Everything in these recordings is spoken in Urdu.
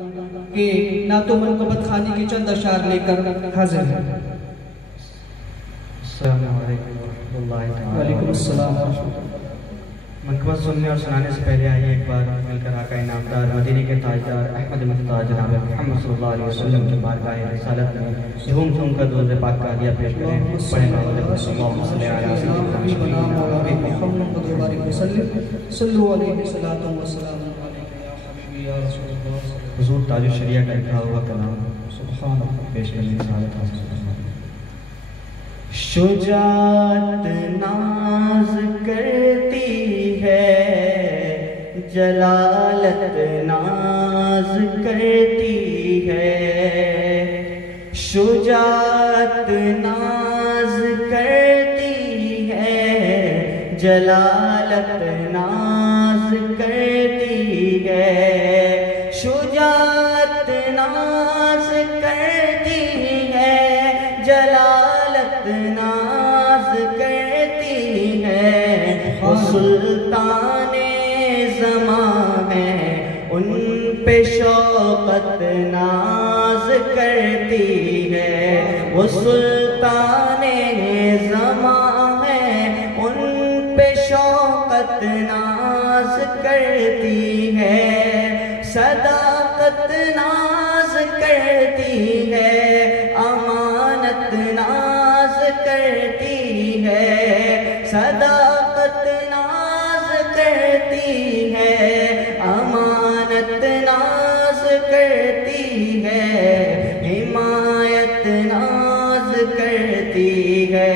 کہ نعت و منقبت خانی کے چند اشعار لے کر حاضر ہیں۔ السلام علیکم ورحمۃ اللہ تعالیٰ۔ وعلیکم السلام ورحمۃ اللہ۔ منقبت سننے اور سنانے سے پہلے آئیے ایک بار مل کر آقا انعامدار مدینے کے تاجدار احمد مختار جناب محمد صلی اللہ علیہ وسلم کی بارگاہ رسالت میں جھوم جھوم کر درود پاک کا ہدیہ پیش کریں۔ پڑھیں اللہم صلی علی سیدنا محمد وبارک وسلم صلو علیہ الصلاۃ والسلام علیک یا حبیبی یا رسول اللہ۔ حضور تاج الشریعہ کا لکھا ہوا کلام سبحان اللہ پیش کرنے کی سعادت حاصل کریں۔ شجاعت ناز کرتی ہے، جلالت ناز کرتی ہے، شجاعت ناز کرتی ہے، جلالت ناز کرتی ہے، شجاعت ناز کرتی ہے، جلالت ناز کرتی ہے، وہ سلطان زمان ہے، ان پہ شوقت ناز کرتی ہے، وہ سلطان زمان ہے، ان پہ شوقت ناز کرتی ہے، صداقت ناز کرتی ہے، امانت ناز کرتی ہے، صداقت ناز کرتی ہے، امانت ناز کرتی ہے، حمایت ناز کرتی ہے،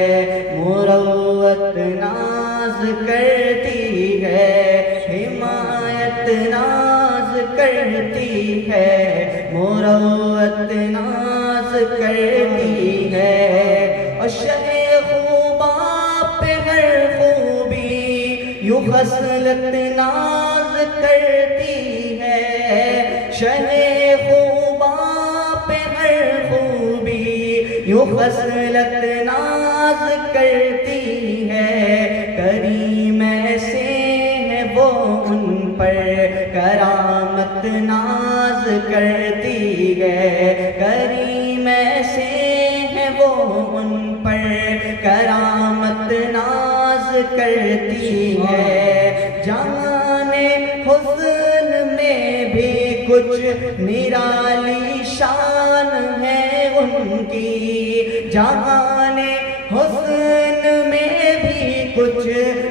مروت ناز کرتی ہے، حمایت ناز کرتی ہے، مروت ناز کرتی ہے، اور شہ خوباں پہ ہر خوبی یوں خصلت ناز کرتی ہے، شہ خوباں پہ ہر خوبی یوں خصلت ناز کرتی ہے، کریم ایسے ہے وہ ان پر کرامت ناز کرتی ہے، کریم ایسے ہے وہ ان پر کرامت ناز کرتی ہے، جہان حسن میں بھی کچھ نرالی شان ہے ان کی، جہان حسن میں بھی کچھ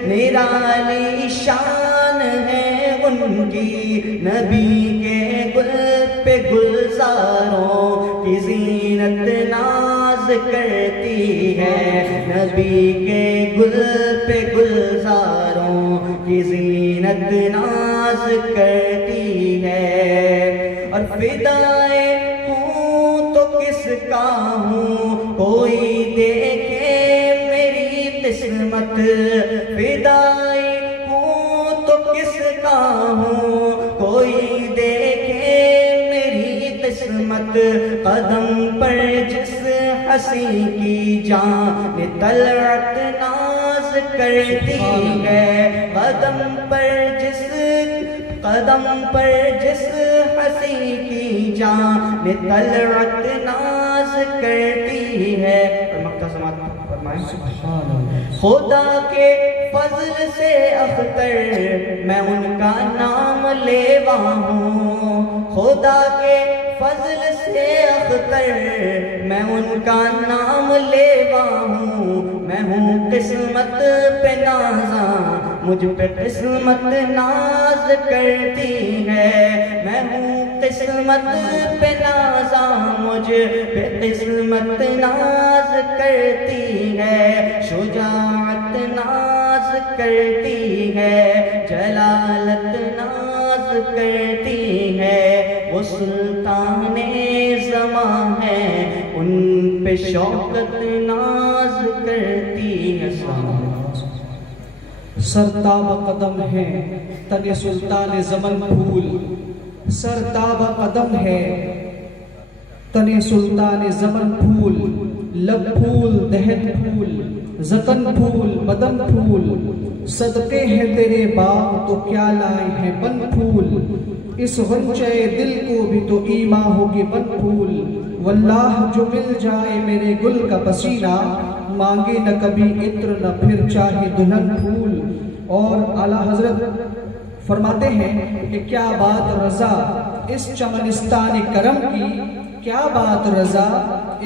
نرالی شان ہے ان کی، نبی کے گل پہ گلزاروں کی زینت ناز کرتی ہے، نبی کے گل پہ گلزاروں کی زینت ناز کرتی ہے، اور فدائے ہوں تو کس کا ہوں کوئی دیکھے میری قسمت، فدائے ہوں تو کس کا ہوں کوئی دیکھے میری قسمت، قدم پر جس ہنسی کی جان طلعت ناز کرتی ہے، قدم پر جس ہنسی کی جان طلعت ناز کرتی ہے، اور مکہ سماعت فرمائیں سبحان اللہ۔ خدا کے فضل سے اختر میں ان کا نام لیوا ہوں، خدا کے فضل سے اختر میں ان کا نام لیوا ہوں، میں ہوں قسمت پہ نازاں مجھ پہ قسمت ناز کرتی ہے، میں ہوں قسمت پہ نازاں مجھ پہ قسمت ناز کرتی ہے، شجاعت ناز کرتی ہے، جلالت ناز کرتی ہے، وہ سلطان زمان ہے، ان پہ شوقت ناز کرتی ہے۔ سرتاب قدم ہے تن سلطان زمن پھول، سرتاب قدم ہے تن سلطان زمن پھول، لب پھول دہن پھول زتن پھول بدن پھول، صدقے ہیں تیرے باغ تو کیا لائے ہیں بن پھول، اس غنچے دل کو بھی تو ایما ہو کہ بن پھول، واللہ جو مل جائے میرے گل کا پسینہ، مانگے نہ کبھی عطر نہ پھر چاہے دلہن پھول۔ اور اعلیٰ حضرت فرماتے ہیں کہ کیا بات رضا اس چمنستان کرم کی، کیا بات رضا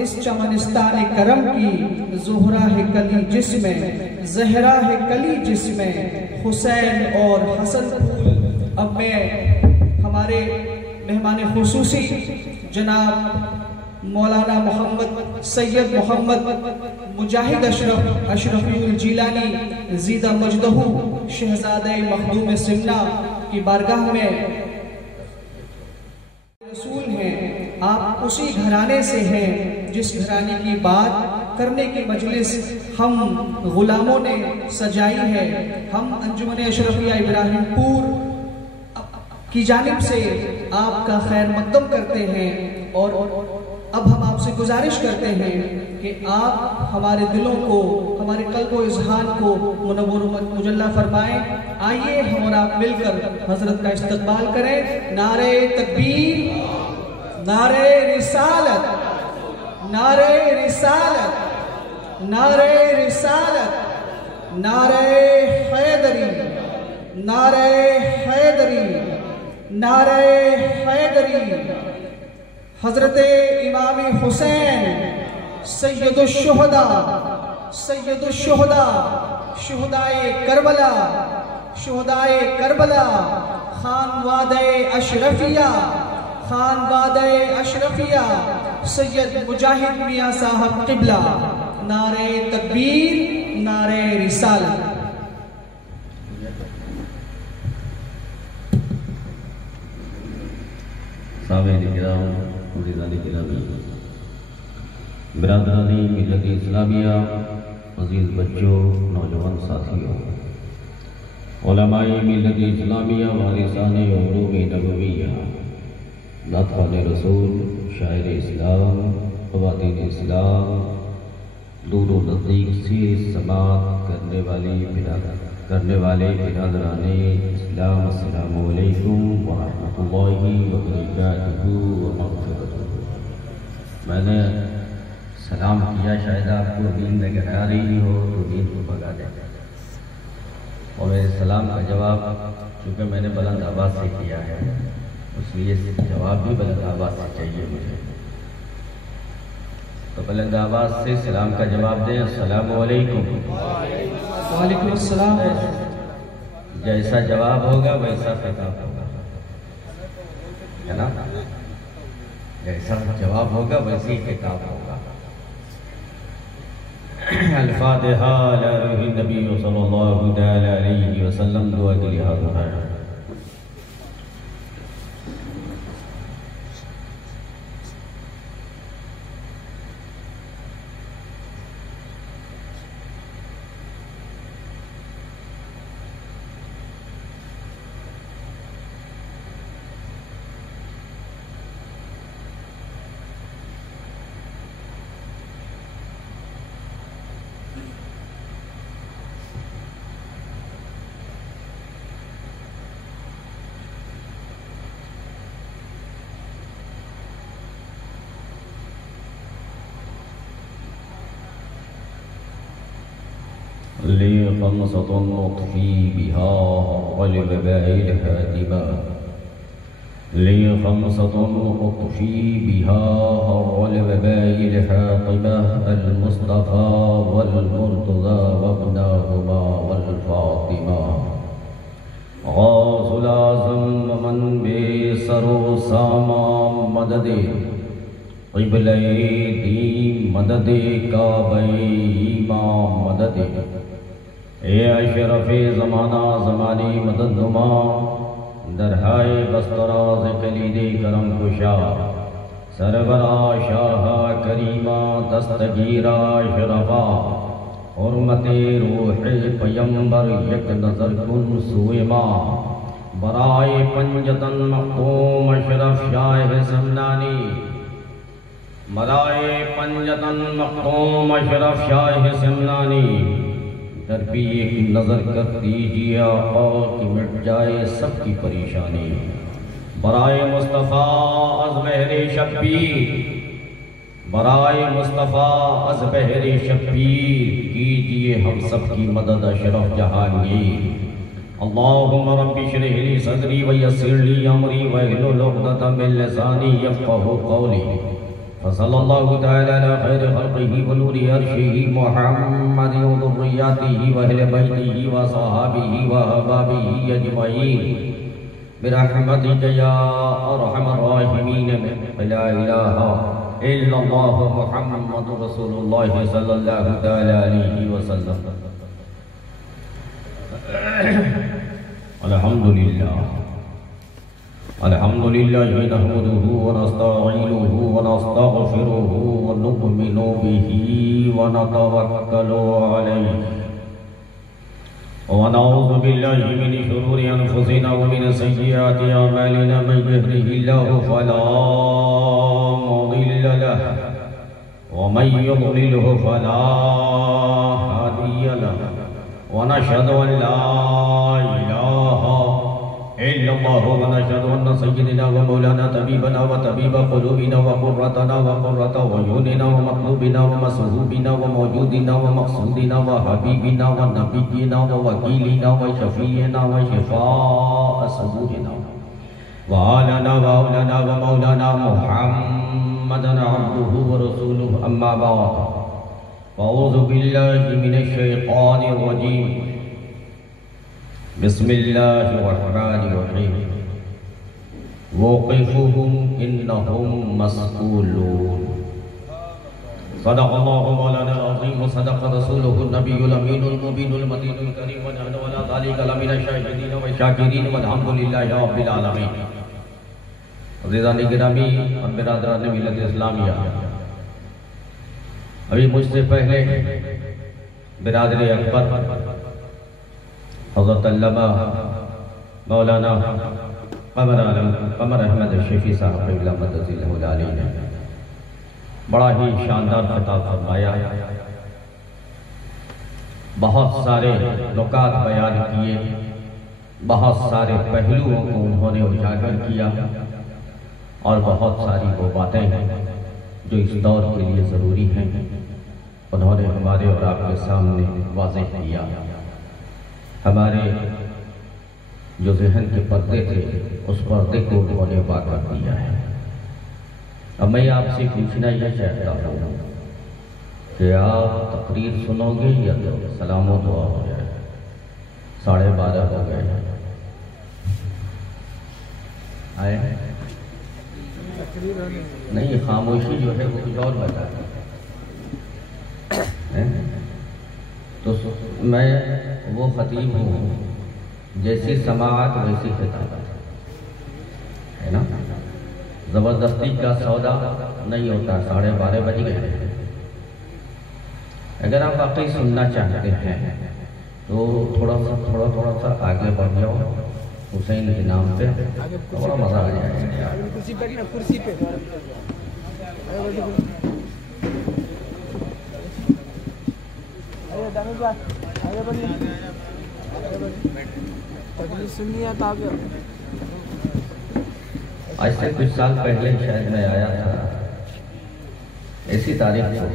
اس چمنستان کرم کی، زہرا ہے کلی جس میں، زہرا ہے کلی جس میں، حسین اور حسن پھول۔ اب میں ہمارے مہمان خصوصی جناب مولانا محمد سید محمد مجاہد اشرفی الجیلانی زیدہ مجدہ شہزادہ مخدوم سمنا کی بارگاہ میں رسول ہیں۔ آپ اسی گھرانے سے ہیں جس گھرانے کی بات کرنے کی مجلس ہم غلاموں نے سجائی ہے۔ ہم انجمن اشرفیہ ابراہیم پور کی جانب سے آپ کا خیر مقدم کرتے ہیں، اور اب ہم آپ سے گزارش کرتے ہیں کہ آپ ہمارے دلوں کو، ہمارے قلب و اذہان کو منور و مجلہ فرمائیں۔ آئیے ہم اور آپ مل کر حضرت کا استقبال کریں۔ نعرہ تکبیر، نعرہ رسالت، نعرہ رسالت، نعرہ رسالت، نعرہ حیدری، نعرہ حیدری، نعرہ حیدری۔ حضرت امام حسین سید الشہداء، سید الشہداء، شہدائے کربلا، شہدائے کربلا، خانوادہ اشرفیہ، خانوادہ اشرفیہ، سید مجاہد میاں صاحب قبلہ۔ نعرہ تکبیر، نعرہ رسالت۔ سامعین کرام، عزیزان گرامی، برادرانی ملت اسلامیہ، عزیز بچوں، نوجوان ساتھیوں، علماء ملت اسلامیہ، وارثان علوم نبویہ، ناطقان رسول، شاعر اسلام، خواتین اسلام، دور و نزدیک سے سماعت کرنے والے برادران اسلام، السلام علیکم ورحمۃ اللہ وبرکاتہ ومغفرتہ۔ میں نے سلام کیا، شاید آپ کو نیند اگر آ رہی ہو تو نیند کو بھگا دیں، اور میرے سلام کا جواب چونکہ میں نے بلند آواز سے کیا ہے، اس لیے جواب بھی بلند آواز سے چاہیے مجھے، تو بلند آواز سے سلام کا جواب دیں۔ السلام علیکم۔ وعلیکم السلام۔ جیسا جواب ہوگا ویسا خطاب ہوگا، ہے نا؟ جیسا جواب ہوگا ویسی خطاب ہوگا۔ الفاتحہ علی روح النبی صلی اللہ علیہ وسلم۔ دعا کے لیے حاضر ہے۔ لي خمسة أطفي بها والوباء الهادمات، لي خمسة أطفي بها والوباء الحاطمة، المصطفى والمرتضى وابناهما والفاطمة، غوث الأعظم ومن بسر ساما مدد، قبلہ دین مدد، کعبہ ایمان مدد، اے اشرف زمانہ زمانی مدد نما، درہائے بستراز کلید کرم کشا، سرورا شاہ کریمہ دستگیرہ شرفا، حرمت روح پیمبر یک نظر کن سوئے ماں، برائے پنجتن مقوم اشرف شاہ سمنانی، مرائے پنجتن مقوم اشرف شاہ سمنانی، در بھی ایک نظر کر دیجئے آقا کہ مٹ جائے سب کی پریشانی، برائے مصطفیٰ از بہر شبیر، برائے مصطفیٰ از بہر شبیر کیجئے ہم سب کی مدد اشرف جہانگیر۔ اللہم رب اشرح لی صدری ویسر لی امری واحلل عقدۃ من لسانی یفقہوا قولی۔ فصلی اللہ تعالی علی خیر خلقہ ونور عرشہ محمد وذریاتہ واہل بیتہ وصحابہ واحبابہ اجمعین برحمتک یا ارحم الراحمین، لا الہ الا اللہ محمد رسول اللہ صلی اللہ تعالی علیہ وسلم۔ الحمدللہ الحمدللہ نحمدہ ونستعینہ ونستغفرہ ونؤمن بہ ونتوکل علیہ ونعوذ باللہ من شرور انفسنا ومن سیئات اعمالنا، من یہدہ اللہ فلا مضل له ومن يضلله فلا هادي له، ونشهد ان لا اله الا الله ونشهد ان سيدنا ومولانا طبيبنا وطبيب قلوبنا وقرتنا وقرة عيوننا ومطلوبنا ومسهوبنا وموجودنا ومقصودنا وحبيبنا ونبينا ووكيلنا وشفيعنا وشفاء صدورنا وآلنا وأولنا ومولانا محمدا عبده ورسوله، أما بعد فأعوذ بالله من الشيطان الرجيم، بسم الله الرحمن الرحيم، وقفهم إنهم مسؤولون۔ صدق الله مولانا العظيم وصدق رسوله النبي الأمين المبين المتين الكريم، ونحن على ذلك لمن الشاهدين والشاكرين والحمد لله رب العالمين۔ عزیزان گرامی اور برادران ملت اسلامیہ، ابھی مجھ سے پہلے برادر اکبر حضرت علامہ مولانا قمر احمد شفیع صاحب قبلہ مدد اللہ علیہ نے بڑا ہی شاندار خطاب فرمایا، بہت سارے نکات بیان کیے، بہت سارے پہلوؤں کو انہوں نے اجاگر کیا، اور بہت ساری وہ باتیں جو اس دور کے لیے ضروری ہیں انہوں نے ہمارے اور آپ کے سامنے واضح کیا۔ ہمارے جو ذہن کے پردے تھے اس پردے کو انہوں نے واقع کیا ہے۔ اب میں آپ سے پوچھنا یہ چاہتا ہوں کہ آپ تقریر سنو گے یا تو سلام و دعا ہو جائے؟ 12:30 ہو گئے آئے نہیں، خاموشی جو ہے وہ کچھ اور بتا ہے۔ تو میں وہ خطیب ہوں جیسی سماعت ویسی خطابت ہے نا، زبردستی کا سودا نہیں ہوتا۔ 12:30 بج گئے۔ اگر آپ واقعی سننا چاہتے ہیں تو تھوڑا سا آگے بڑھ جاؤ حسین کے نام پہ، بڑا مزہ آ جائے گا۔ کرسی پہ آج سے کچھ سال پہلے شاید میں آیا تھا ایسی تاریخ کو،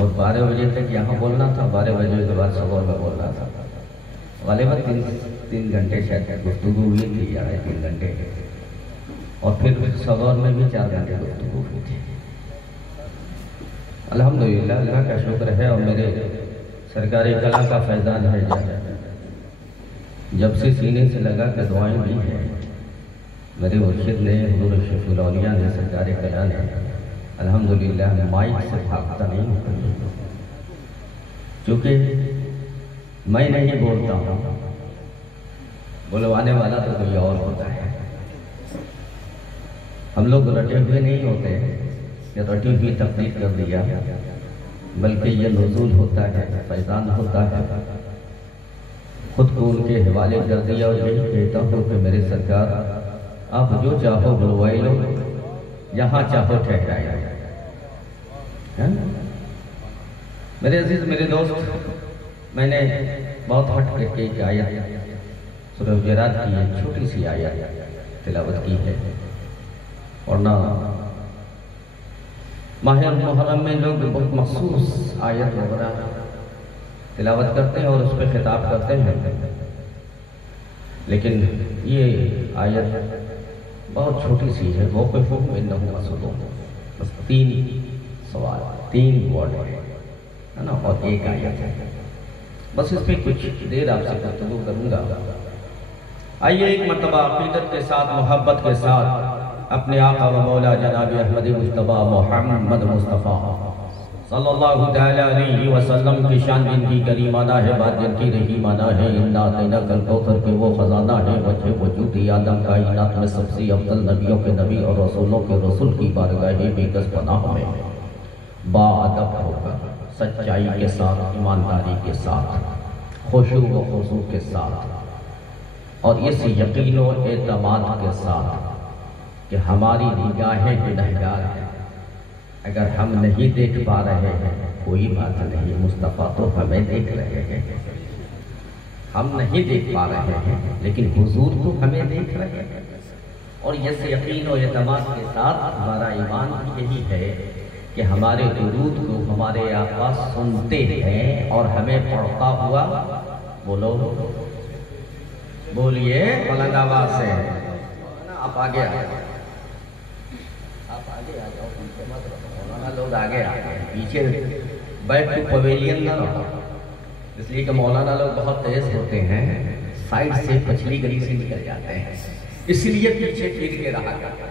اور 12 بجے تک یہاں بولنا تھا، 12 بجے کے بعد سبور میں بولنا تھا۔ غالباً 3 گھنٹے شاید گفتگو ہوئی تھی، یا 3 گھنٹے، اور پھر سبور میں بھی 4 گھنٹے گفتگو ہوئی تھی۔ الحمدللہ اللہ کا شکر ہے، اور میرے سرکار کلا کا فیضان ہے جب سے سینے سے لگا کہ دعائیں بھی ہیں میرے مرشد نے، حضور شفیع الاولیاء نے، سرکار کلا نے، الحمدللہ مائک سے بھاگتا نہیں ہوں، چونکہ میں نہیں بولتا ہوں، بلوانے والا تو کوئی اور ہوتا ہے۔ ہم لوگ رٹے ہوئے نہیں ہوتے کہ رٹی ہوئی تقریر کر دیا، بلکہ یہ نزول ہوتا ہے، فیضان ہوتا ہے۔ خود کو ان کے حوالے کر دیا، اور یہی کہتا ہوں کہ میرے سرکار آپ جو چاہو بلوائی لو، جہاں چاہو ٹھہرائے۔ میرے عزیز، میرے دوست، میں نے بہت ہٹ کر کے ایک آیت سورہ حجرات کی ایک چھوٹی سی آیت تلاوت کی ہے، ورنہ ماہ محرم میں لوگ بہت مخصوص آیت وغیرہ تلاوت کرتے ہیں اور اس پہ خطاب کرتے ہیں، لیکن یہ آیت بہت چھوٹی سی ہے، وَوْقِفُهُمْ إِنَّهُمْ مَسْئُولُونَ، بس 3 سوال، 3 ورڈ ہے نا، اور ایک آیت ہے، بس اس پہ کچھ دیر آپ سے گفتگو کروں گا۔ آئیے ایک مرتبہ عقیدت کے ساتھ، محبت کے ساتھ اپنے آقا و مولا جناب احمد مصطفیٰ محمد مصطفیٰ صلی اللہ تعالیٰ علیہ وسلم کی شان جن کی کریمانہ ہے، بات جن کی رحیمانہ ہے، اِنَّا أَعْطَيْنَاكَ الْكَوْثَرَ کے وہ خزانہ ہے، وجہ وجود آدم کائنات میں سب سے افضل نبیوں کے نبی اور رسولوں کے رسول کی بارگاہ بے کس پناہ میں با ادب ہو کر، سچائی کے ساتھ، ایمانداری کے ساتھ، خشوع و خضوع کے ساتھ، اور اس یقین و اعتماد کے ساتھ کہ ہماری نگاہیں گنہگار ہیں، اگر ہم نہیں دیکھ پا رہے ہیں کوئی بات نہیں، مصطفیٰ تو ہمیں دیکھ رہے ہیں، ہم نہیں دیکھ پا رہے ہیں لیکن حضور تو ہمیں دیکھ رہے ہیں، اور اس یقین و اعتماد کے ساتھ ہمارا ایمان یہی ہے کہ ہمارے درود کو ہمارے آقا سنتے ہیں اور ہمیں پڑھتا ہوا، بولو بولیے بلند آواز سے، آپ آگے آ جاؤ، آپ آگے آ جاؤ، مولانا لوگ آگے آ گئے، پیچھے بیک ٹو پویلین نہ رہو، اس لیے کہ مولانا لوگ بہت تیز ہوتے ہیں، سائڈ سے پچھلی گلی سے نکل جاتے ہیں، اس لیے پیچھے پھر کے رہا کرتا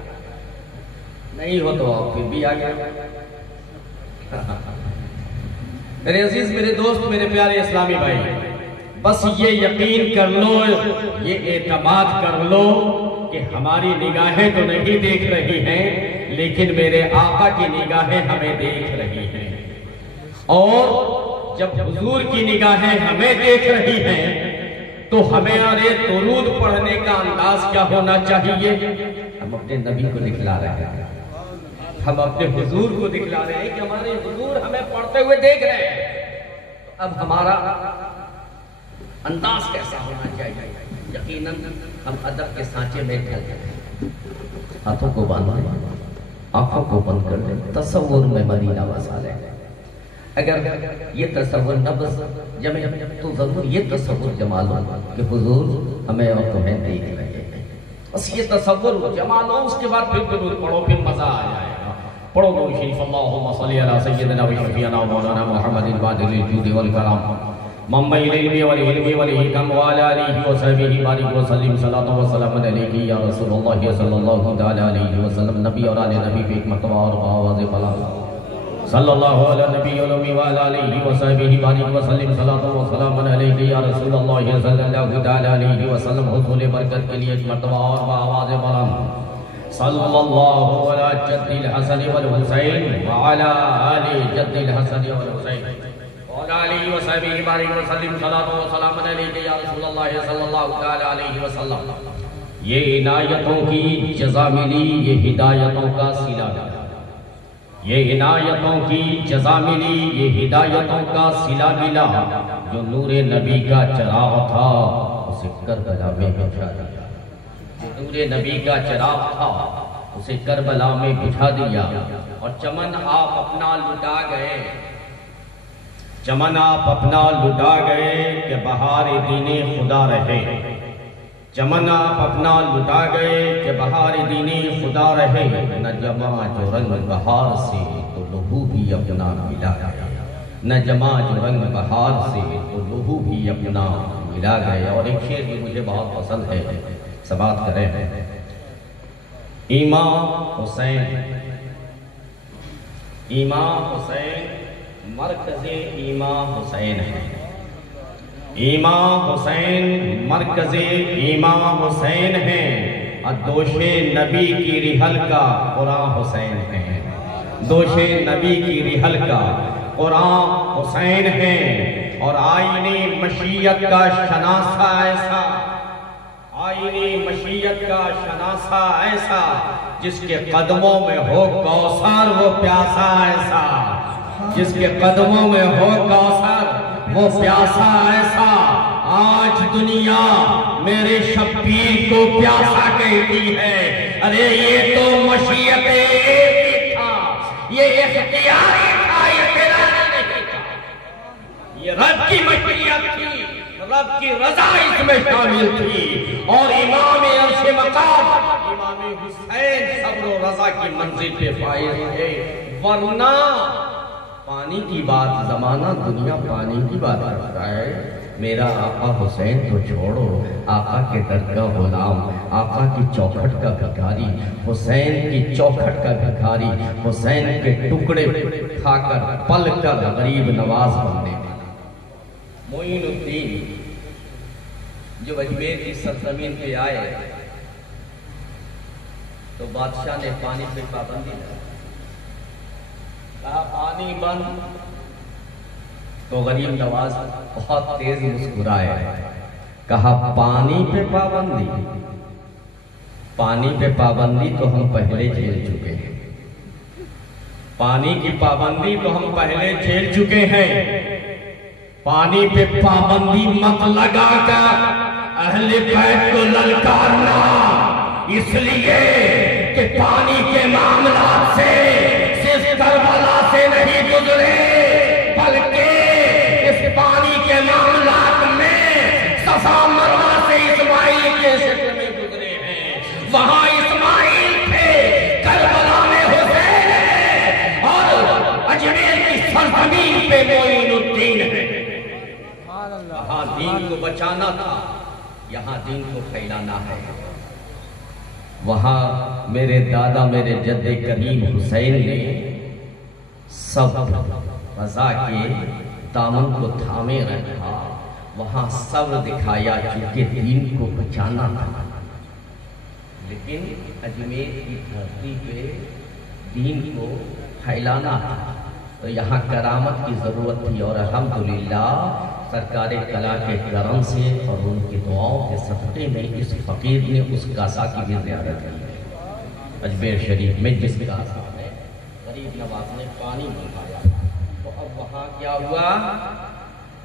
نہیں ہو تو آپ پھر بھی آگے۔ میرے عزیز، میرے دوست، میرے پیارے اسلامی بھائی، بس یہ یقین کر لو، یہ اعتماد کر لو کہ ہماری نگاہیں تو نہیں دیکھ رہی ہیں لیکن میرے آقا کی نگاہیں ہمیں دیکھ رہی ہیں، اور جب حضور کی نگاہیں ہمیں دیکھ رہی ہیں تو ہمارے درود پڑھنے کا انداز کیا ہونا چاہیے؟ ہم اپنے نبی کو دکھلا رہے ہیں، ہم اپنے حضور کو دکھلا رہے ہیں کہ ہمارے حضور ہمیں پڑھتے ہوئے دیکھ رہے ہیں، اب ہمارا انداز کیسا ہونا چاہیے؟ یقیناً ہم ادب کے سانچے میں ڈھل جائیں، ہاتھوں کو باندھیں، آنکھوں کو بند کر دیں، تصور میں مدینہ بسا لیں۔ اگر یہ تصور نہ بس جمع تو ضرور یہ تصور جما لو کہ حضور ہمیں اور تمہیں دیکھ رہے ہیں، بس یہ تصور جما لو، اس کے بعد پھر درود پڑھو، پھر مزہ آ جائے گا۔ پڑھو درود شریف، اللہم صلی علی سیدنا و شفیعنا و مولانا محمد البادل الجود والکرام منبع العلم والحلم والحکم وعلی آلہ وصحبہ بارک وسلم، صلاۃ و سلام علیکہ یا رسول اللہ صلی اللہ تعالی علیہ وسلم۔ نبی اور آل نبی پہ ایک مرتبہ اور بآواز بلند، صلی اللہ علی نبی الامی وعلی آلہ وصحبہ بارک وسلم، صلاۃ و سلام علیکہ یا رسول اللہ صلی اللہ تعالی علیہ وسلم۔ حصول برکت کے لیے ایک مرتبہ اور بآواز بلند، صلی اللہ علی جد الحسن والحسین وعلی آل جد الحسن والحسین وعلی آلہ وصحبہ بارک وسلم، صلاۃ و سلام علیکہ یا رسول اللہ صلی اللہ تعالی علیہ وسلم۔ یہ عنایتوں کی جزا ملی، یہ ہدایتوں کا صلہ ملا، یہ عنایتوں کی جزا ملی، یہ ہدایتوں کا صلہ ملا، جو نور نبی کا چراغ تھا اسے کربلا میں بجھا دیا، جو نور نبی کا چراغ تھا اسے کربلا میں بجھا دیا، اور چمن آپ اپنا لٹا گئے، چمن آپ اپنا لٹا گئے کہ بہار دین خدا رہے، چمن آپ اپنا لٹا گئے کہ بہار دین خدا رہے، نہ جمع جو رنگ بہار سے تو لہو بھی اپنا ملا گیا، نہ جمع جو رنگ بہار سے تو لہو بھی اپنا ملا گیا۔ اور ایک شعر بھی مجھے بہت پسند ہے، سماعت کریں، امام حسین، امام حسین مرکز امام حسین ہے، امام حسین مرکز امام حسین ہے، دوش نبی کی رحل کا قرآن حسین ہے، دوش نبی کی رحل کا قرآن حسین ہے، اور آئین مشیت کا شناسہ ایسا، آئین مشیت کا شناسہ ایسا، جس کے قدموں میں ہو کوثر وہ پیاسا ایسا، جس کے قدموں میں ہو کوثر وہ پیاسا ایسا، آج دنیا میرے شبیر کو پیاسا کہتی ہے. ارے یہ تو مشیت ایک تھا, یہ اختیاری تھا, یہ تیرا نہیں تھا. یہ رب کی مشیت تھی, رب کی رضا اس میں شامل تھی. اور امام عرش مقام امام حسین صبر و رضا کی منزل پہ فائز تھے. ورنہ پانی کی بات, زمانہ دنیا پانی کی بات کرتا ہے. میرا آقا حسین تو چھوڑو, آقا کے در کا غلام, آقا کی چوکھٹ کا بھکاری, حسین کی چوکھٹ کا بھکاری, حسین کے ٹکڑے کھا کر پل کر غریب نواز بننے والا معین الدین جو اجمیر کی سرزمین پہ آئے تو بادشاہ نے پانی پہ پابندی لگائی. کہا پانی بند, تو غریب نواز بہت تیز مسکرائے. کہا پانی پہ پابندی, پانی پہ پابندی تو ہم پہلے جھیل چکے ہیں. پانی کی پابندی تو ہم پہلے جھیل چکے ہیں. پانی پہ پابندی مت لگا کر اہل بیت کو للکارنا, اس لیے کہ پانی کے معاملات سے صرف کربلا سے نہیں گزرے, بلکہ اس پانی کے معاملات میں صفا مروہ سے اسماعیل کے شکل میں گزرے ہیں. وہاں اسماعیل تھے, کربلا میں حسین ہے, اور اجمیر کی سرزمین پہ معین الدین ہے. وہاں دین کو بچانا تھا, یہاں دین کو پھیلانا ہے. وہاں میرے دادا میرے جد کریم حسین نے سب رضا کے دامن کو تھامے رکھا. وہاں صبر دکھایا چونکہ دین کو بچانا تھا. لیکن اجمیر کی دھرتی پہ دین کو پھیلانا تھا, تو یہاں کرامت کی ضرورت تھی. اور الحمدللہ سرکار کلا کے کرم سے اور ان کی دعاؤں کے صدقے میں اس فقیر نے اس کاسا کی بھی زیارت کی اجمیر شریف میں, جس کاسا میں غریب نواز نے پانی منگایا. تو اب وہاں کیا ہوا,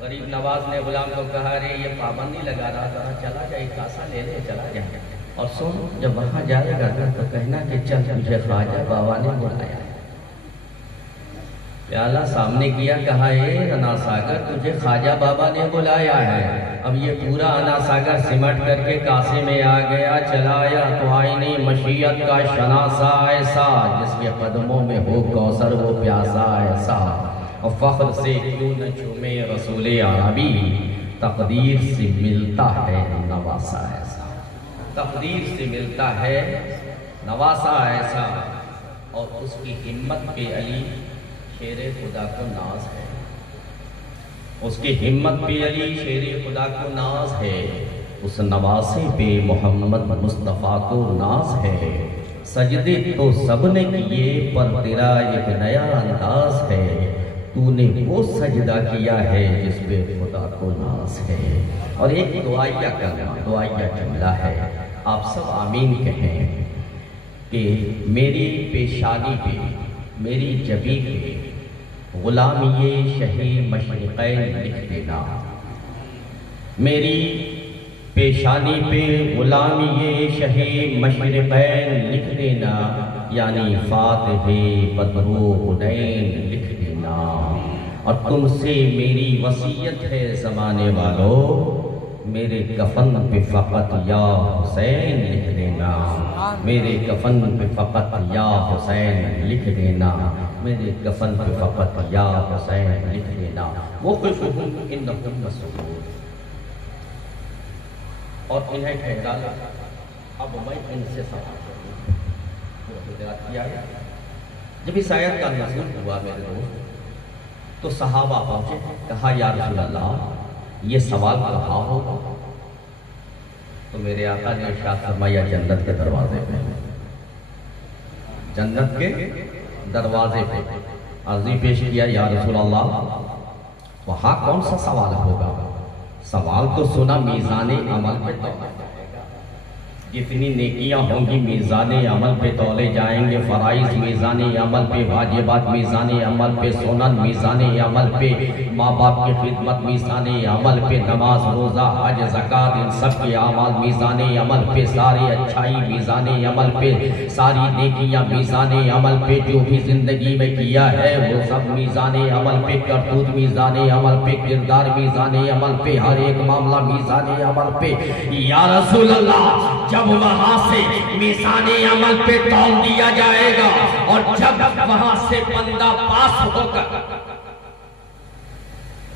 غریب نواز نے غلام کو کہا رے یہ پابندی لگا رہا تھا, چلا جائے کاسا لے لے, چلا جائے. اور سن, جب وہاں جائے گا تو کہنا کہ چل تجھے خواجہ بابا نے بلایا. پیالہ سامنے کیا, کہا اے رنا ساگر تجھے خواجہ بابا نے بلایا ہے. اب یہ پورا انا ساگر سمٹ کر کے کاسے میں آ گیا, چلا آیا تو آئینی مشیت کا شناسا ایسا, جس کے قدموں میں ہو کوثر وہ پیاسا ایسا. اور فخر سے کیوں نہ چومے رسول عربی, تقدیر سے ملتا ہے نواسا ایسا. تقدیر سے ملتا ہے نواسا ایسا. اور اس کی ہمت پہ علی شیر خدا کو ناز ہے, اس کی ہمت پہ علی شیر خدا کو ناز ہے. اس نواسے پہ محمد مصطفیٰ کو ناز ہے. سجدے تو سب نے کیے پر تیرا ایک نیا انداز ہے. تو نے وہ سجدہ کیا ہے جس پہ خدا کو ناز ہے. اور ایک دعائیہ کلمہ, دعائیہ جملہ ہے, آپ سب آمین کہیں کہ میری پیشانی پہ, میری جبی پہ غلامی شہی مشرقین لکھ دینا. میری پیشانی پہ غلامی شہی مشرقین لکھ دینا, یعنی فاتح بدرو حنین لکھ دینا. اور تم سے میری وصیت ہے زمانے والو, میرے کفن پہ فقط یا حسین لکھ دینا. میرے کفن پہ فقط یا حسین لکھ دینا. میرے کفن پہ فقط یا حسین لکھ دینا. وقفہم انہم مسئول, اور انہیں ٹھہرا لا. اب میں ان سے سوال کروں. جب اس آیت کا نزول ہوا میرے دوست, تو صحابہ پہنچے, کہا یا رسول اللہ یہ سوال کہاں ہوگا؟ تو میرے آقا نے ارشاد فرمایا جنت کے دروازے پہ, جنت کے دروازے پہ. عرضی پیش کیا یا رسول اللہ وہاں کون سا سوال ہوگا؟ سوال تو سنا میزان عمل پہ تو جتنی نیکیاں ہوں گی میزان عمل پہ تولے جائیں گے، فرائض میزان عمل پہ، واجبات میزان عمل پہ، سنن میزان عمل پہ، ماں باپ کی خدمت میزان عمل پہ، نماز روزہ حج زکوٰۃ ان سب کے اعمال میزان عمل پہ، ساری اچھائی میزان عمل پہ، ساری نیکیاں میزان عمل پہ، جو بھی زندگی میں کیا ہے وہ سب میزان عمل پہ، کرتوت میزان عمل پہ، کردار میزان عمل پہ، ہر ایک معاملہ میزان عمل پہ۔ یا رسول اللہ جب وہاں سے میزان عمل پہ تول دیا جائے گا اور جب وہاں سے بندہ پاس ہو کر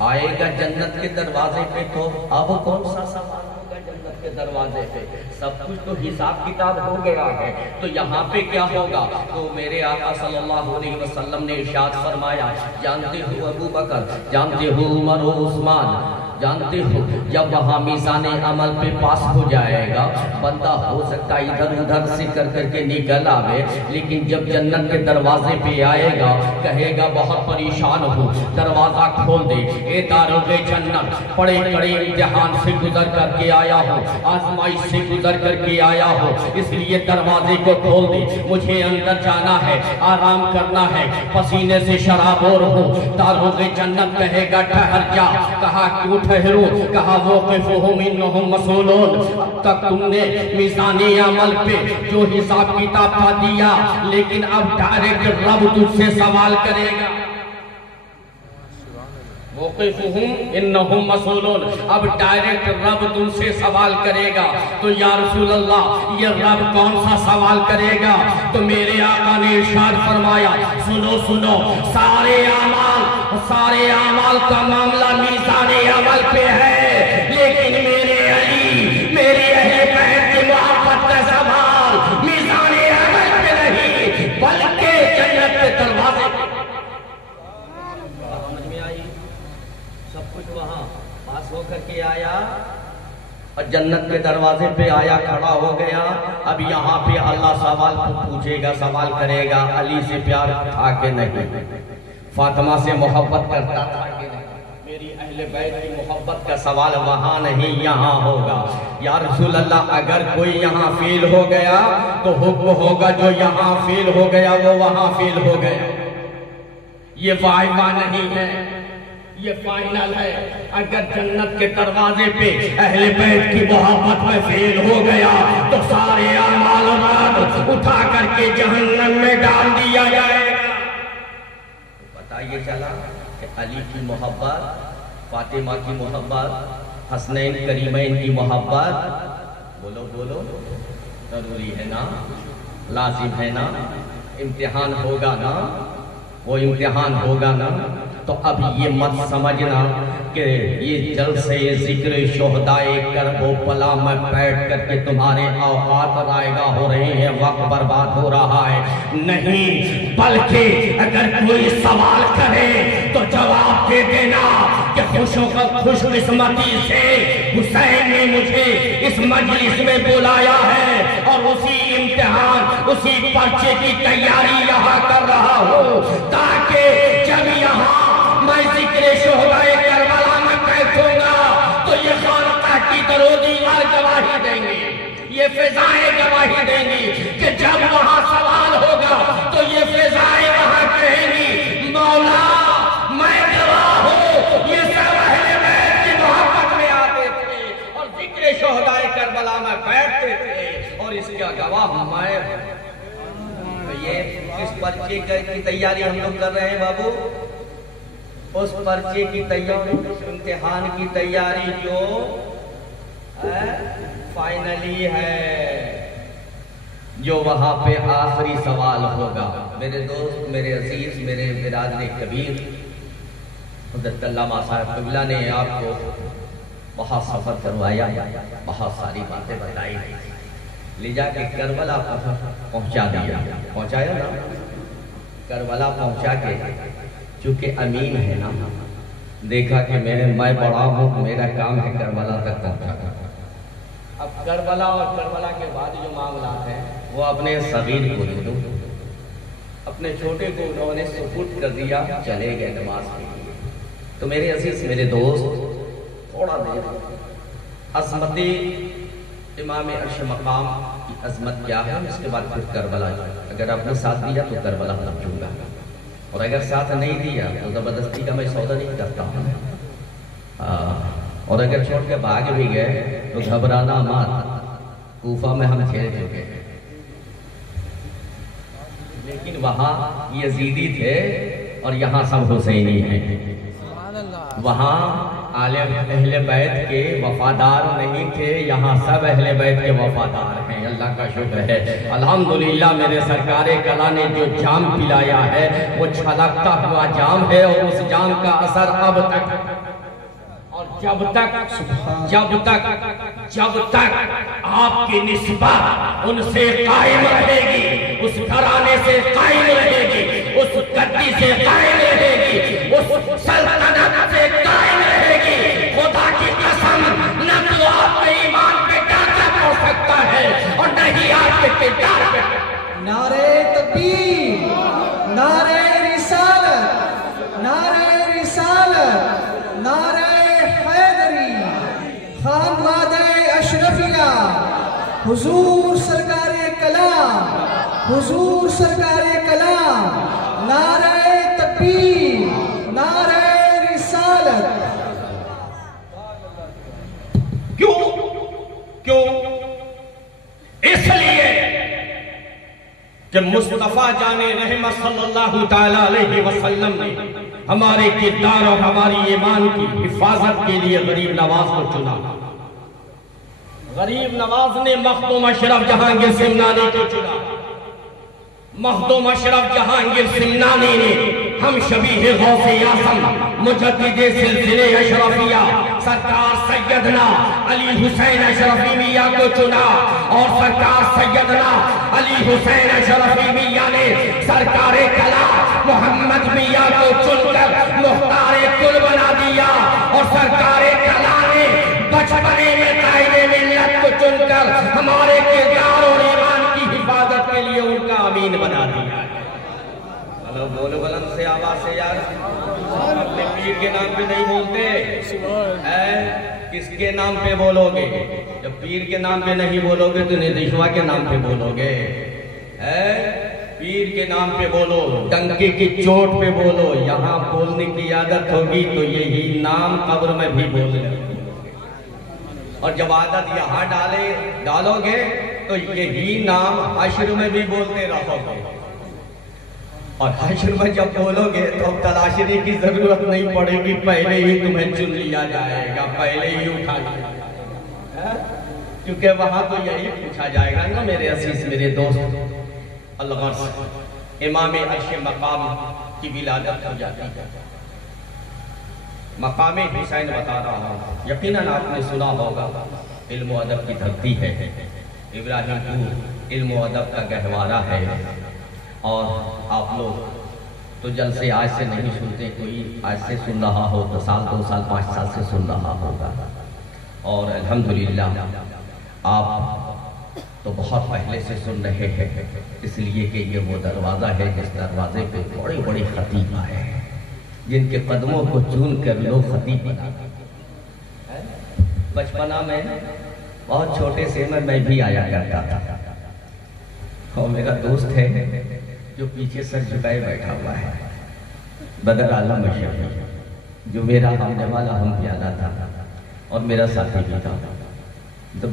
آئے گا جنت کے دروازے پہ، تو اب کون سا سوال ہوگا جنت کے دروازے پہ؟ سب کچھ تو حساب کتاب ہو گیا ہے، تو یہاں پہ کیا ہوگا؟ تو میرے آقا صلی اللہ علیہ وسلم نے ارشاد فرمایا، جانتے ہو ابو بکر، جانتے ہو عمر و عثمان، جانتے ہو جب وہاں میزان عمل پہ پاس ہو جائے گا، بندہ ہو سکتا ادھر ادھر سے کر کے نکل آوے، لیکن جب جنت کے دروازے پہ آئے گا کہے گا بہت پریشان ہوں، دروازہ کھول دے، اے داروغ جنت، بڑے کڑے امتحان سے گزر کر کے آیا ہوں، آزمائش سے گزر کر کے آیا ہوں، اس لیے دروازے کو کھول دے، مجھے اندر جانا ہے، آرام کرنا ہے، پسینے سے شرابور ہوں۔ داروغ جنت کہے گا ٹھہر جا، کہا کیوں ٹھہرو؟ کہا وقفہم انہم مسئولون، اب تک تم نے میزان عمل پہ جو حساب کتاب تھا دیا، لیکن اب ڈائریکٹ رب تجھ سے سوال کرے گا، وقفہم انہم مسئولون، اب ڈائریکٹ رب تم سے سوال کرے گا۔ تو یا رسول اللہ یہ رب کون سا سوال کرے گا؟ تو میرے آقا نے ارشاد فرمایا، سنو سنو، سارے اعمال کا معاملہ میزان عمل پہ ہے، لیکن میرے علی، میری اہل بیت کی محبت کا سوال میزان عمل پہ نہیں بلکہ جنت کے دروازے پہ۔ سمجھ میں آئی؟ سب کچھ وہاں پاس ہو کر کے آیا اور جنت کے دروازے پہ آیا، کھڑا ہو گیا، اب یہاں پہ اللہ سوال پوچھے گا، سوال کرے گا، علی سے پیار تھا کہ نہیں، فاطمہ سے محبت کرتا تھا کہ نہیں؟ میری اہل بیت کی محبت کا سوال وہاں نہیں یہاں ہوگا۔ یا رسول اللہ اگر کوئی یہاں فیل ہو گیا تو حکم ہوگا جو یہاں فیل ہو گیا وہ وہاں فیل ہو گیا، یہ وائبہ نہیں ہے، یہ فائنل ہے۔ اگر جنت کے دروازے پہ اہل بیت کی محبت میں فیل ہو گیا تو سارے اعمال رات اٹھا کر کے جہنم میں ڈال دیا جائے گا۔ پتہ یہ چلا کہ علی کی محبت، فاطمہ کی محبت، حسنین کریمین کی محبت، بولو بولو، ضروری ہے نا، لازم ہے نا، امتحان ہوگا نا، وہ امتحان ہوگا نا۔ تو اب یہ مت سمجھنا کہ یہ جلسے ذکر شہدائے کرب و بلا میں بیٹھ کر کے تمہارے اوقات رائگاں ہو رہے ہیں، وقت برباد ہو رہا ہے، نہیں، بلکہ اگر کوئی سوال کرے تو جواب دے دینا کہ خوش قسمتی سے حسین نے مجھے اس مجلس میں بلایا ہے اور اسی امتحان، اسی پرچے کی تیاری یہاں کر رہا ہوں، تاکہ جب یہاں میں ذکر شہدائے کربلا میں بیٹھوں گا تو یہ خانقاہ کی درودیوار گواہی دیں گے، یہ فضائیں گواہی دیں گی کہ جب وہاں سوال ہوگا تو یہ فضائیں وہاں کہیں گی، مولا میں گواہ ہوں، یہ سب اہل بیت کی محبت میں آتے تھے اور ذکر شہدائے کربلا میں بیٹھتے تھے اور اس کا گواہ میں۔ یہ کس پرچے کی تیاری ہم لوگ کر رہے ہیں بابو؟ اس پرچے کی تیاری، اس امتحان کی تیاری جو فائنلی ہے، جو وہاں پہ آخری سوال ہوگا۔ میرے دوست، میرے عزیز، میرے برادر کبیر، حضرت علامہ صاحب قبلہ نے آپ کو بہت سفر کروایا، بہت ساری باتیں بتائی، لے جا کے کربلا پہنچا دیا، پہنچایا نا، کربلا پہنچا کے چونکہ امین ہے نا، دیکھا کہ میں بڑا ہوں، میرا کام ہے کربلا تک پہنچا۔ اب کربلا اور کربلا کے بعد جو معاملات ہیں وہ اپنے صغیر کو دے دو، اپنے چھوٹے کو انہوں نے سپرد کر دیا، چلے گئے نماز کے لیے۔ تو میرے عزیز، میرے دوست، تھوڑا دیر عظمت امام عرش مقام کی عظمت کیا ہے، اس کے بعد پھر کربلا. اگر آپ نے ساتھ دیا تو کربلا پہنچوں گا، اور اگر ساتھ نہیں دیا تو زبردستی کا میں سودا نہیں کرتا ہوں. اور اگر چھوڑ کے بھاگ بھی گئے تو گھبرانا مت، کوفہ میں ہم کھیل چکے ہیں. لیکن وہاں یزیدی تھے اور یہاں سب حسینی ہیں. وہاں اہل بیت کے وفادار نہیں تھے، یہاں سب اہل بیت کے وفادار ہیں. اللہ کا شکر ہے. الحمدللہ میرے سرکار کلا نے جو جام پلایا ہے وہ چھلکتا ہوا جام ہے، اور اس جام کا اثر اب تک اور جب تک آپ کی نسبت ان سے قائم رہے گی، اس گھرانے سے قائم رہے گی، اس گدی سے قائم رہے گی، اس سلطنت سے قائم رہے گی، خدا کی قسم نہ تو آپ کے ایمان پہ ڈاکہ پڑ سکتا ہے اور نہ ہی آپ کے کردار پہ. نعرہ تکبیر، نعرہ رسالت، نعرہ رسالت، نعرہ حیدری، خانواد اشرفیہ، حضور سرکار کلام، حضور سرکار کلام، نعرہ تکبیر، نعرہ رسالت. کیوں؟ اس لیے کہ مصطفیٰ جان رحمت صلی اللہ تعالیٰ علیہ وسلم نے ہمارے کردار اور ہماری ایمان کی حفاظت کے لیے غریب نواز کو چنا. غریب نواز نے مخدوم اشرف جہانگیر سمنانی کو چنا. مخدوم اشرف جہانگیر سمنانی نے ہم شبیہ غوث اعظم مجدد سلسلے اشرفیہ سرکار سیدنا علی حسین اشرفی میاں کو چنا، اور سرکار سیدنا علی حسین اشرفی میاں نے سرکار کلا محمد میاں کو چن کر مختار کل بنا دیا، اور سرکار کلا نے بچپنے میں قائد ملت کو چن کر ہمارے کردار اور ایمان کی حفاظت کے لیے ان کا امین بنا دیا. بولو بلند سے آواز سے یار، اپنے پیر کے نام پہ نہیں بولتے، کس کے نام پہ بولو گے؟ جب پیر کے نام پہ نہیں بولو گے تو ندیشوا کے نام پہ بولو گے. پیر کے نام پہ بولو، ڈنکے کی چوٹ پہ بولو. یہاں بولنے کی عادت ہوگی تو یہی نام قبر میں بھی بولے، اور جب عادت یہاں ڈالو گے تو یہی نام حشر میں بھی بولتے رہو گے. اور حشر میں جب بولو گے تو تلاشنے کی ضرورت نہیں پڑے گی، پہلے ہی تمہیں چن لیا جائے گا، پہلے ہی اٹھا لیا جائے گا. کیونکہ وہاں تو یہی پوچھا جائے گا نا میرے عزیز میرے دوست. الغرض امام عرش مقام کی ولادت ہو جاتی ہے. مقام حسین بتا رہا ہوں، یقیناً آپ نے سنا ہوگا علم و ادب کی دھرتی ہے، ابراہیم پور علم و ادب کا گہوارہ ہے. اور آپ لوگ تو جلسے آج سے نہیں سنتے، کوئی آج سے سن رہا ہو تو سال 2 سال 5 سال سے سن رہا ہوگا. اور الحمدللہ آپ تو بہت پہلے سے سن رہے ہیں، اس لیے کہ یہ وہ دروازہ ہے جس دروازے پہ بڑے بڑے خطیب آئے ہیں، جن کے قدموں کو چون کر لوگ خطیب بنا. بچپنا میں بہت چھوٹے سے میں بھی آیا کرتا تھا، اور میرا دوست ہے جو پیچھے سر جھکائے بیٹھا ہوا ہے، بدر عالم شفیع، جو میرا ہمنے والا ہم پیالا تھا اور میرا ساتھی بھی تھا.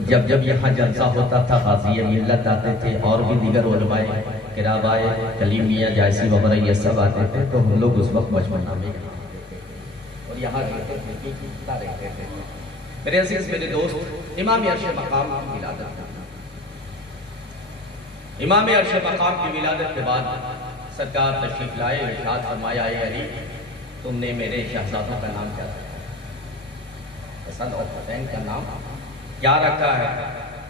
جب یہاں جلسہ ہوتا تھا غازی ملت آتے تھے، اور بھی دیگر علماء کرام کلیمیہ جائسی وغیرہ یہ سب آتے تھے، تو ہم لوگ اس وقت بچپنا میں اور یہاں رہتے تھے. میرے عزیز میرے دوست، امام عرش مقام کی ولادت، امام عرش مقام کی ولادت کے بعد سرکار تشریف لائے، ارشاد فرمایا اے علی تم نے میرے شہزادوں کا نام کیا رکھا؟ حسن اور حسین کا نام کیا رکھا ہے؟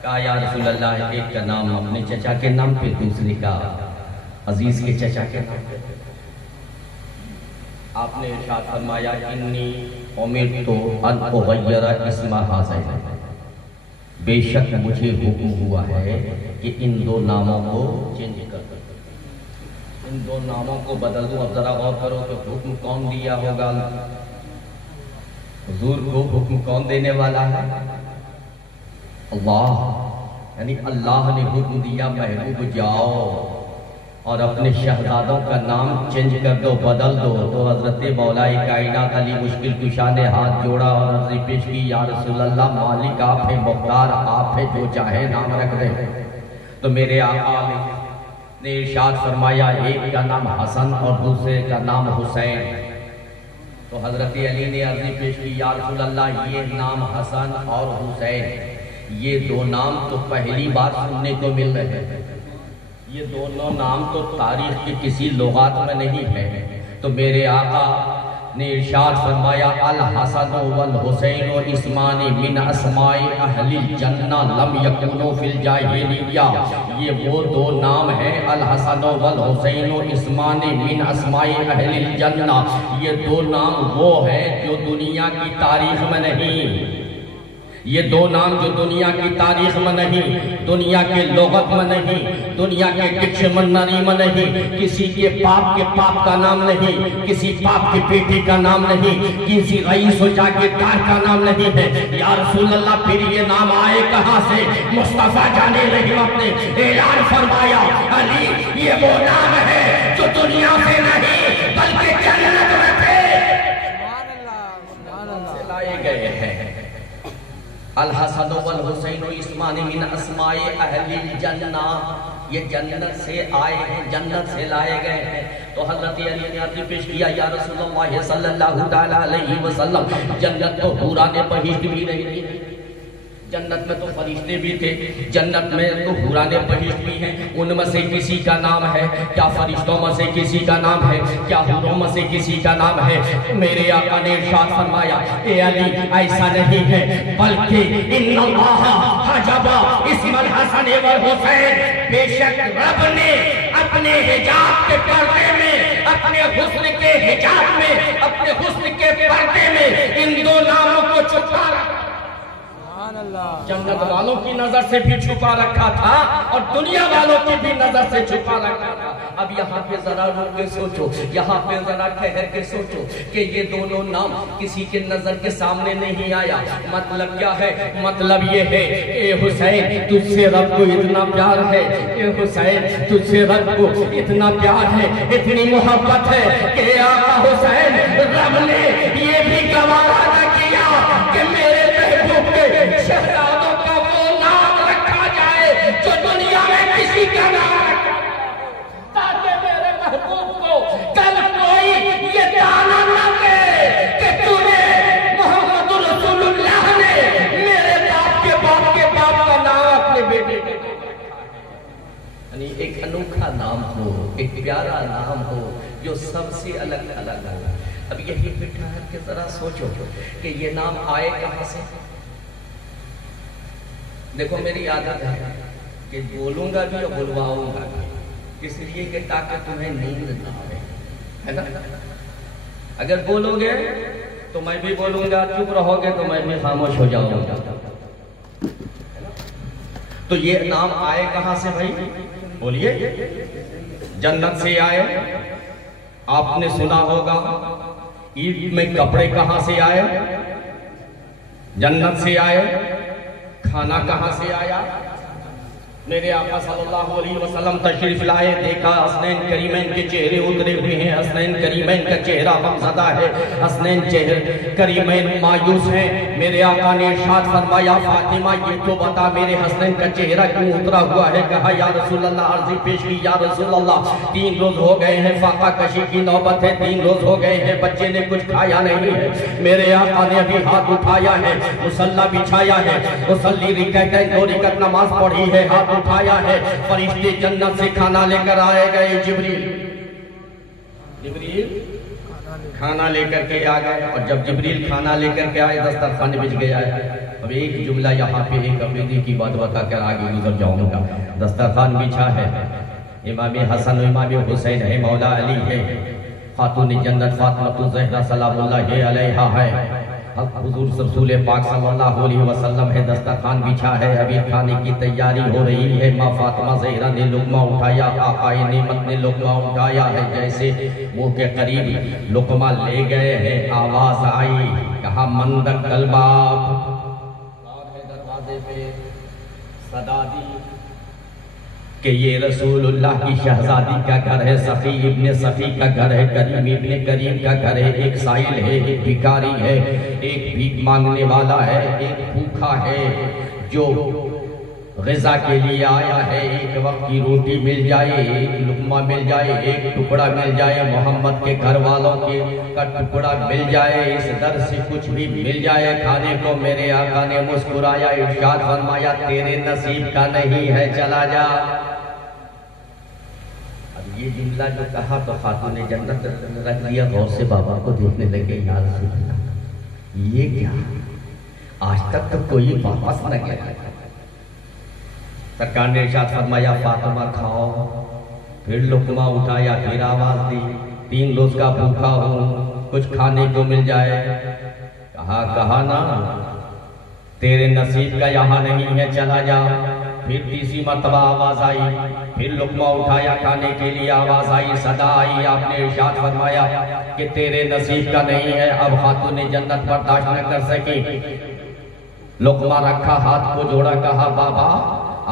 کہا یا رسول اللہ ایک کا نام اپنے چچا کے نام پہ، دوسرے کا عزیز کے چچا کے نام پہ. آپ نے ارشاد فرمایا انی امرت ان اغیر اسم حسین، بے شک مجھے حکم ہوا ہے کہ ان 2 ناموں کو چینج کر دو، ان 2 ناموں کو بدل دوں. اب ذرا غور کرو کہ حکم کون دیا ہوگا؟ حضور کو حکم کون دینے والا ہے؟ اللہ. یعنی اللہ نے حکم دیا محبوب جاؤ اور اپنے شہزادوں کا نام چینج کر دو، بدل دو، تو حضرت مولا کائنات علی مشکل کشا نے ہاتھ جوڑا اور عرض پیش کی، یا رسول اللہ مالک آپ ہیں، مختار آپ ہیں، جو چاہے نام رکھ دیں۔ تو میرے آقا نے ارشاد فرمایا ایک کا نام حسن اور دوسرے کا نام حسین۔ تو حضرت علی نے عرض پیش کی، یا رسول اللہ یہ نام حسن اور حسین یہ دو نام تو پہلی بار سننے کو مل رہے ہیں، یہ دونوں نام تو تاریخ کی کسی لغات میں نہیں ہے۔ تو میرے آقا نے ارشاد فرمایا الحسن والحسین اسمان من اسماء اہل الجنہ لم یکونوا فی الجاہلیہ، یہ وہ دو نام ہیں الحسن والحسین اسمان من اسماء اہل الجنہ، یہ دو نام وہ ہیں جو دنیا کی تاریخ میں نہیں، یہ دو نام جو دنیا کی تاریخ میں نہیں، دنیا کے لغت میں نہیں، دنیا کے ڈکشنری میں نہیں، کسی کے باپ کا نام نہیں، کسی باپ کی بیٹی کا نام نہیں، کسی رئیس و جاگیردار کا نام نہیں ہے۔ یا رسول اللہ پھر یہ نام آئے کہاں سے؟ مصطفیٰ جان رحمت نے اعلان فرمایا علی یہ وہ نام ہے جو دنیا سے نہیں بلکہ جنت میں تھے سے لائے گئے ہیں۔ الحسن والحسین اسمان من اسماء اہل الجنہ، یہ جنت سے آئے ہیں، جنت سے لائے گئے ہیں۔ تو حضرت علی نے عرض پیش کیا، یا رسول اللہ صلی اللہ تعالیٰ علیہ وسلم جنت تو حوران بہشت بھی نہیں تھی، جنت میں تو فرشتے بھی تھے، جنت میں تو حوران بہشت بھی ہیں، ان میں سے کسی کا نام ہے کیا فرشتوں میں سے کسی کا نام ہے کیا حوروں میں سے کسی کا نام ہے؟ میرے آقا نے ارشاد فرمایا اے علی ایسا نہیں ہے، بلکہ ان اللہ حجب اسم الحسن والحسین، بے شک رب نے اپنے حجاب کے پردے میں، اپنے حسن کے حجاب میں، اپنے حسن کے پردے میں ان دو ناموں کو چھپا رکھا، جنت والوں کی نظر سے بھی چھپا رکھا تھا اور دنیا والوں کی بھی نظر سے چھپا رکھا تھا۔ اب یہاں پہ ذرا رک کے سوچو، یہاں پہ ذرا ٹھہر کے سوچو کہ یہ دونوں نام کسی کے نظر کے سامنے نہیں آیا۔ مطلب کیا ہے؟ مطلب یہ ہے اے حسین تجھ سے رب کو اتنا پیار ہے، اے حسین تجھ سے رب کو اتنا پیار ہے، اتنی محبت ہے کہ آقا حسین رب نے یہ بھی گوارا نہ کیا کہ میرے محبوب کے شہزادوں کا وہ نام رکھا جائے جو دنیا میں کسی کا نام رکھا جائے، تاکہ میرے محبوب کو کل کوئی یہ دانا نہ دے کہ تجھے محمد رسول اللہ نے میرے باپ کے باپ کا نام اپنے بیٹے کے یعنی ایک انوکھا نام ہو، ایک پیارا نام ہو جو سب سے الگ الگ ہو۔ اب یہی بٹھا کے ذرا سوچو کہ یہ نام آئے کہاں سے؟ دیکھو میری عادت ہے کہ بولوں گا بھی اور بلواؤں گا بھی، اس لیے کہ تاکہ تمہیں نیند نہ آئے، ہے نا؟ اگر بولو گے تو میں بھی بولوں گا، چپ رہو گے تو میں بھی خاموش ہو جاؤں گا۔ تو یہ نام آئے کہاں سے بھائی؟ بولیے، جنت سے آئے۔ آپ نے سنا ہوگا عید میں کپڑے کہاں سے آئے؟ جنت سے آئے۔ کھانا کہاں سے آیا؟ میرے آقا صلی اللہ علیہ وسلم تشریف لائے، دیکھا حسنین کریمین کے چہرے اترے ہوئے ہیں، حسنین کریمین کا چہرہ غمزدہ ہے، حسنین کریمین مایوس ہیں۔ میرے آقا نے ارشاد فرمایا فاطمہ یہ تو بتا میرے حسنین کا چہرہ کیوں اترا ہوا ہے؟ کہا یا رسول اللہ، عرضی پیش کی یا رسول اللہ 3 روز ہو گئے ہیں، فاقہ کشی کی نوبت ہے، 3 روز ہو گئے ہیں، بچے نے کچھ کھایا نہیں ہے۔ میرے آقا نے ابھی ہاتھ اٹھایا ہے، مصلی بچھایا ہے، مصلی رکعتین 2 رکعت نماز پڑھی ہے، ہاتھ اٹھایا ہے، فرشتے جنت سے کھانا لے کر آئے گئے۔ جبریل کھانا لے کر کے آ گئے، اور جب جبریل کھانا لے کر کے آئے دسترخوان بچھ گیا ہے۔ اب ایک جملہ یہاں پہ ایک عقیدے کی بات بتا کر آگے گزر جاؤں گا۔ دسترخوان بچھا ہے، امام حسن و امام حسین ہے، مولا علی ہے، خاتون جنت فاطمہ الزہرا سلام اللہ علیہا ہے، حضور رسول پاک صلی اللہ علیہ وسلم ہے، دسترخوان بچھا ہے، ابھی کھانے کی تیاری ہو رہی ہے۔ ماں فاطمہ زہرا نے لقمہ اٹھایا، آقا نعمت نے لقمہ اٹھایا ہے، جیسے منہ کے قریب لقمہ لے گئے ہیں، آواز آئی، کہا من دق الباب، دروازے پہ صدا دی، کہ یہ رسول اللہ کی شہزادی کا گھر ہے، سخی ابن سخی کا گھر ہے، کریم ابن کریم کا گھر ہے، ایک سائل ہے، ایک بھکاری ہے، ایک بھیک مانگنے والا ہے، ایک بھوکا ہے جو غذا کے لیے آیا ہے، ایک وقت کی روٹی مل جائے، ایک لقمہ مل جائے، ایک ٹکڑا مل جائے، محمد کے گھر والوں کا ٹکڑا مل جائے، اس در سے کچھ بھی مل جائے کھانے کو، میرے آقا نے مسکرایا، ارشاد فرمایا تیرے نصیب کا نہیں ہے، چلا جا۔ اب یہ جملہ جو کہا تو خاتون جنت رکھ لیا، غور سے بابا کو دیکھنے لگے، یا رسول اللہ یہ کیا، آج تک تو کوئی واپس نہ گیا۔ سرکار نے ارشاد فرمایا فاطمہ کھاؤ، پھر لقمہ اٹھایا، پھر آواز دی، 3 روز کا بھوکا ہوں، کچھ کھانے کو مل جائے۔ کہا نا تیرے نصیب کا یہاں نہیں ہے، چلا جا۔ پھر تیسری مرتبہ آواز آئی، پھر لقمہ اٹھایا کھانے کے لیے، آواز آئی، صدا آئی، آپ نے ارشاد فرمایا کہ تیرے نصیب کا نہیں ہے۔ اب خاتون جنت برداشت نہ کر سکی، لقمہ رکھا، ہاتھ کو جوڑا، کہا بابا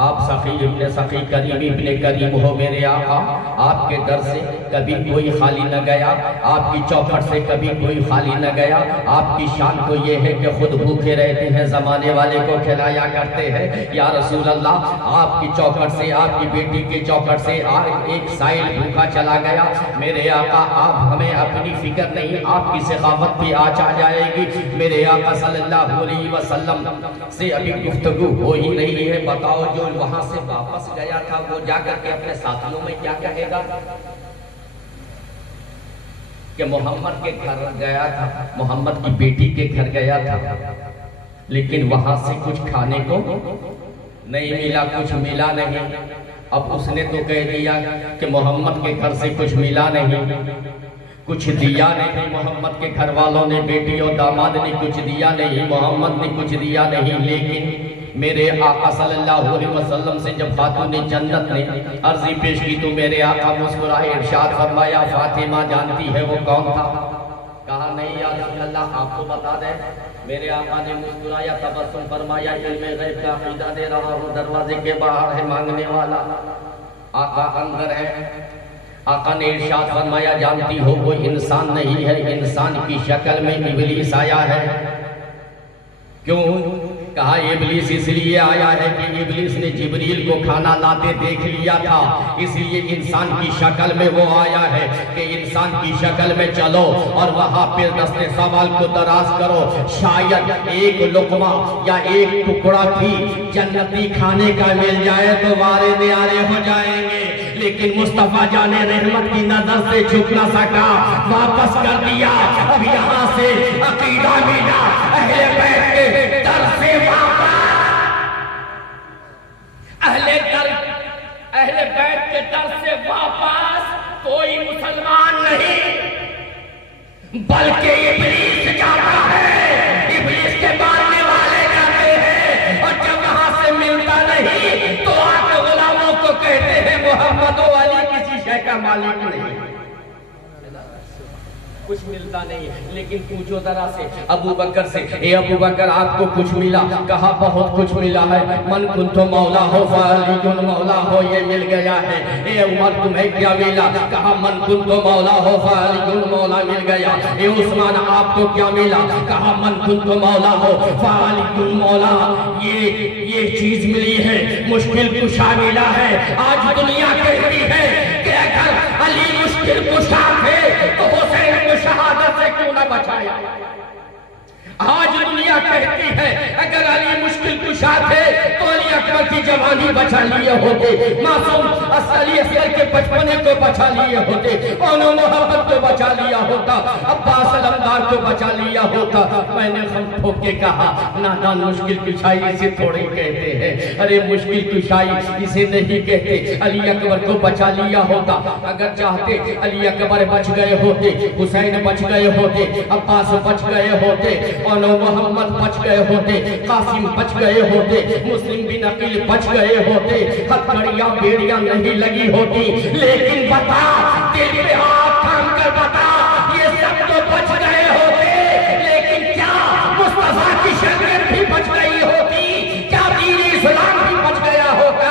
آپ سخی ابن سخی کریم ابن کریم ہو، میرے آقا آپ کے در سے کبھی کوئی خالی نہ گیا، آپ کی چوکھٹ سے کبھی کوئی خالی نہ گیا، آپ کی شان تو یہ ہے کہ خود بھوکے رہتے ہیں، زمانے والے کو کھلایا کرتے ہیں۔ یا رسول اللہ آپ کی چوکھٹ سے، آپ کی بیٹی کی چوکھٹ سے ایک سائل بھوکا چلا گیا، میرے آقا آپ ہمیں اپنی فکر نہیں، آپ کی سخاوت بھی آج آ جائے گی۔ میرے آقا صلی اللہ علیہ وسلم سے ابھی گفتگو ہو ہی رہی ہے، بتاؤ جو وہاں سے واپس گیا تھا وہ جا کر کے اپنے ساتھیوں میں کیا کہے گا کہ محمد کے گھر گیا تھا، محمد کی بیٹی کے گھر گیا تھا، لیکن وہاں سے کچھ کھانے کو نہیں ملا، کچھ ملا نہیں۔ اب اس نے تو کہہ دیا کہ محمد کے گھر سے کچھ ملا نہیں، کچھ دیا نہیں، محمد کے گھر والوں نے، بیٹی اور داماد نے کچھ دیا نہیں، محمد نے کچھ دیا نہیں۔ لیکن میرے آقا صلی اللہ علیہ وسلم سے جب خاتون جنت نے عرضی پیش کی تو میرے آقا مسکرائے، ارشاد فرمایا فاطمہ جانتی ہے وہ کون تھا؟ کہا نہیں یا رسول اللہ آپ کو بتا دیں۔ میرے آقا نے مسکرایا، تبسم فرمایا، علم غیب کا عقیدہ دے رہا ہوں، دروازے کے باہر ہے مانگنے والا، آقا اندر ہے۔ آقا نے ارشاد فرمایا جانتی ہو وہ انسان نہیں ہے، انسان کی شکل میں ابلیس آیا ہے۔ کیوں؟ کہا ابلیس اس لیے آیا ہے کہ ابلیس نے جبریل کو کھانا لاتے دیکھ لیا تھا، اس لیے انسان کی شکل میں وہ آیا ہے کہ انسان کی شکل میں چلو اور وہاں پہ دست سوال کو دراز کرو، شاید ایک لقمہ یا ایک ٹکڑا بھی جنتی کھانے کا مل جائے تو وارے نیارے ہو جائیں گے۔ لیکن مصطفیٰ جان رحمت کی نظر سے جھک نہ سکا، واپس کر دیا۔ اب یہاں سے عقیدہ ملا، اہل بیت کے در سے واپس، اہل بیت کے در سے واپس کوئی مسلمان نہیں، بلکہ ابلیس جاتا ہے، ابلیس کے ماننے والے جاتے ہیں، اور جب وہاں سے ملتا نہیں تو آپ غلاموں کو کہتے ہیں محمد و علی کسی شے کا مالک نہیں، کچھ ملتا نہیں۔ لیکن پوچھو ذرا سے ابو بکر سے، اے ابو بکر آپ کو کچھ ملا؟ کہا بہت کچھ ملا ہے، من کنت مولا ہو فعلی مولا ہو، یہ مل گیا ہے۔ اے عمر تمہیں کیا ملا؟ کہا من کنت مولا ہو فعلی مولا مل گیا۔ اے عثمان آپ کو کیا ملا؟ کہا من کنت مولا ہو فعلی مولا، یہ چیز ملی ہے، مشکل کشا ملا ہے۔ آج دنیا کہتی ہے کہ اگر علی مشکل کشا تھے تو حسین کو شہادت سے کیوں نہ بچایا؟ آج دنیا کہتی ہے اگر علی مشکل کشا تھے تو علی اکبر کی جوانی بچا لیے ہوتے، معصوم علی اصغر کے بچپنے کو بچا لیے ہوتے، اونو محبت کو بچا لیا ہوتا، عباس علمدار کو بچا لیا ہوتا۔ میں نے خم ٹھوک کے کہا نادان مشکل کشائی اسے تھوڑے کہتے ہیں، ارے مشکل کشائی اسے نہیں کہتے، علی اکبر کو بچا لیا ہوتا۔ اگر چاہتے علی اکبر بچ گئے ہوتے، حسین بچ گئے ہوتے، عباس بچ گئے ہوتے، اونو محمد بچ گئے ہوتے، قاسم بچ گئے ہوتے، مسلم بن عقیل بچ گئے ہوتے، ہتھکڑیاں بیڑیاں نہیں لگی ہوتی۔ لیکن بتا، دل پہ ہاتھ تھام کر بتا، یہ سب تو بچ گئے ہوتے، لیکن کیا مصطفیٰ کی شریعت بھی بچ گئی ہوتی؟ کیا دین اسلام بھی بچ گیا ہوتا؟